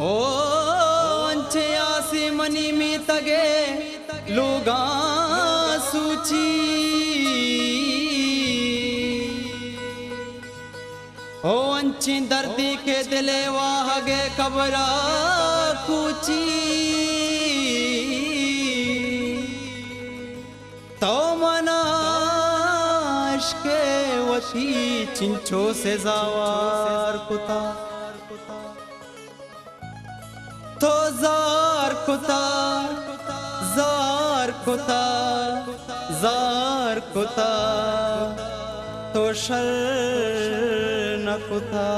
ओ अंचे आसी मनी मी तगे लुगा सूची ओ अंची दर्दी के दिले वाहगे कबरा कुची तो मनाश के वशी चिंचो से जावार कुता तो जार कुता जार कुता जार कुता तो शर न कुता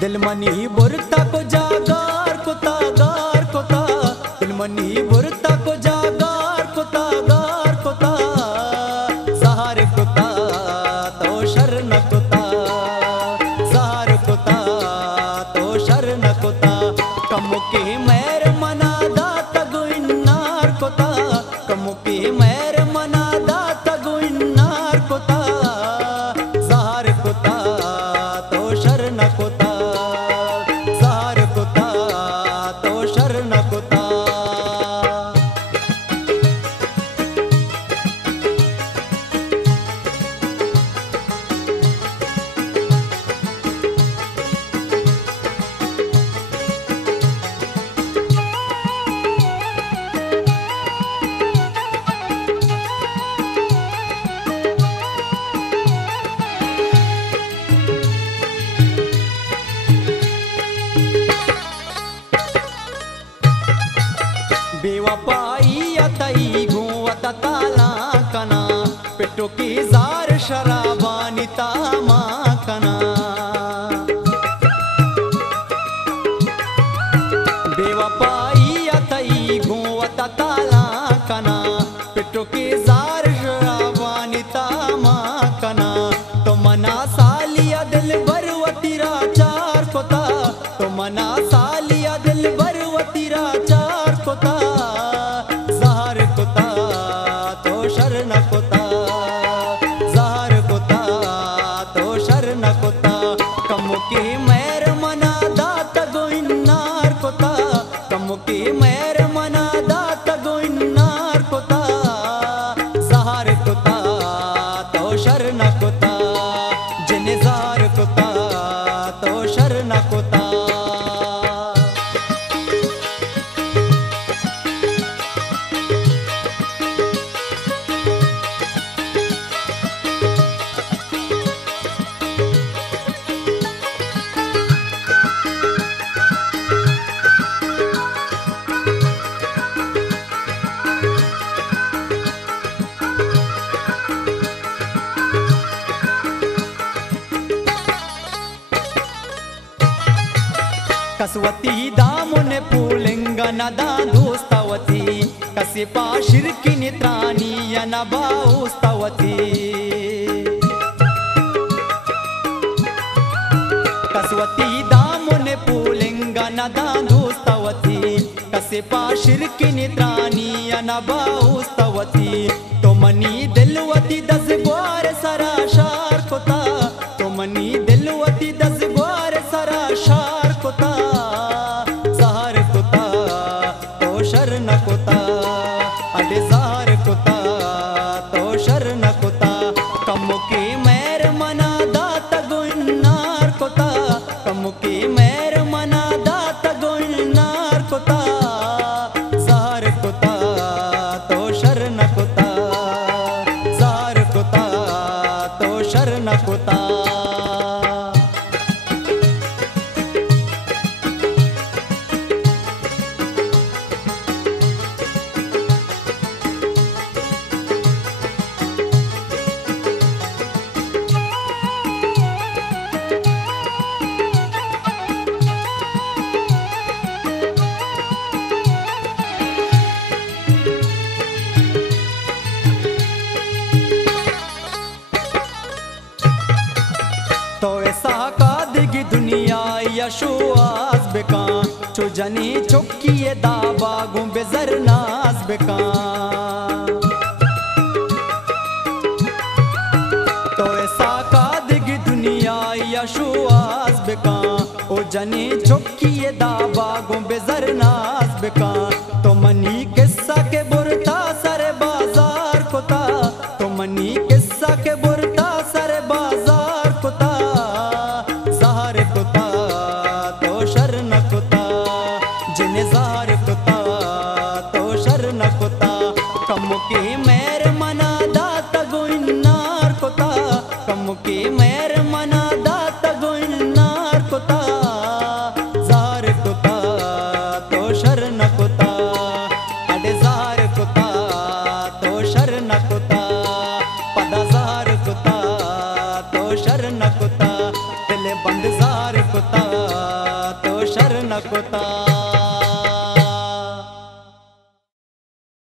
दिल मनी बुरता को जागार कुता गार कुता दिल मनी बुरता को जागार कुता गार कुता सहार कुता तो शर न कुता सहार कुता तो शर न कुता कमु की मैर मना दाता गुइन्नार कुता कमु की मैर मना दाता गुइन्नार कुता सहार कुता तो शर न कुता बेवफाई अतई घुवत ताला कना पेटो की जार शराबानी तामा कना बेवफाई अतई घुवत ताला कना पेटो की जार शराबानी तामा कना तो मना सालिया दिल भरवतीरा चार कोता तो मना सालिया दिल भरवतीरा चार कोता की मैर मना दाता गोइन्नार कोता कमु की मैर मना दाता गोइन्नार कोता सहार कोता तो शर न कोता जिने जार कोता तो शर न कोता कसवती दामुने पुलिंगा नदा दोस्तवती कसिपा शिरकी नित्रानी यनबाउस्तवती कसवती दामुने पुलिंगा नदा दोस्तवती कसिपा शिरकी नित्रानी यनबाउस्तवती तो मनी दिलवती दस ग्वार सराशार कोता तो मनी दिलवती दस ग्वार सराशार कोता सहार कोता तो शर न कोता अडे सहार कोता तो शर न कोता कमु की मैर मना दाता गुइन्नार कोता कमु की मैर मना दाता गुइन्नार कोता सहार कोता तो शर न कोता सहार कोता तो शर न कोता दुनिया यशुआस बेका चुजनी चुक्की दाबागु बेजरनास बेका तो ऐसा कादगी दुनिया यशुआस बेका ओ जनी चुक्की दाबागु बेजरनास बेका तो मनी किस्सा के बुरता सरे बाजार कोता तो मनी किस्सा के बुरता सरे बाजार कोता ज़हर कोता तो शरण कोता जिन्हें ज़हर कोता तो शरण कोता कम की मेर मना दाता गुइन्नार कोता कम की मेर मना दाता गुइन्नार कोता ज़हर कोता तो शरण कोता अडे ज़हर कोता तो शरण कोता पदा ज़हर कोता तो शरण कोता दिल बंद ज़हर कोता तो शरण कोता।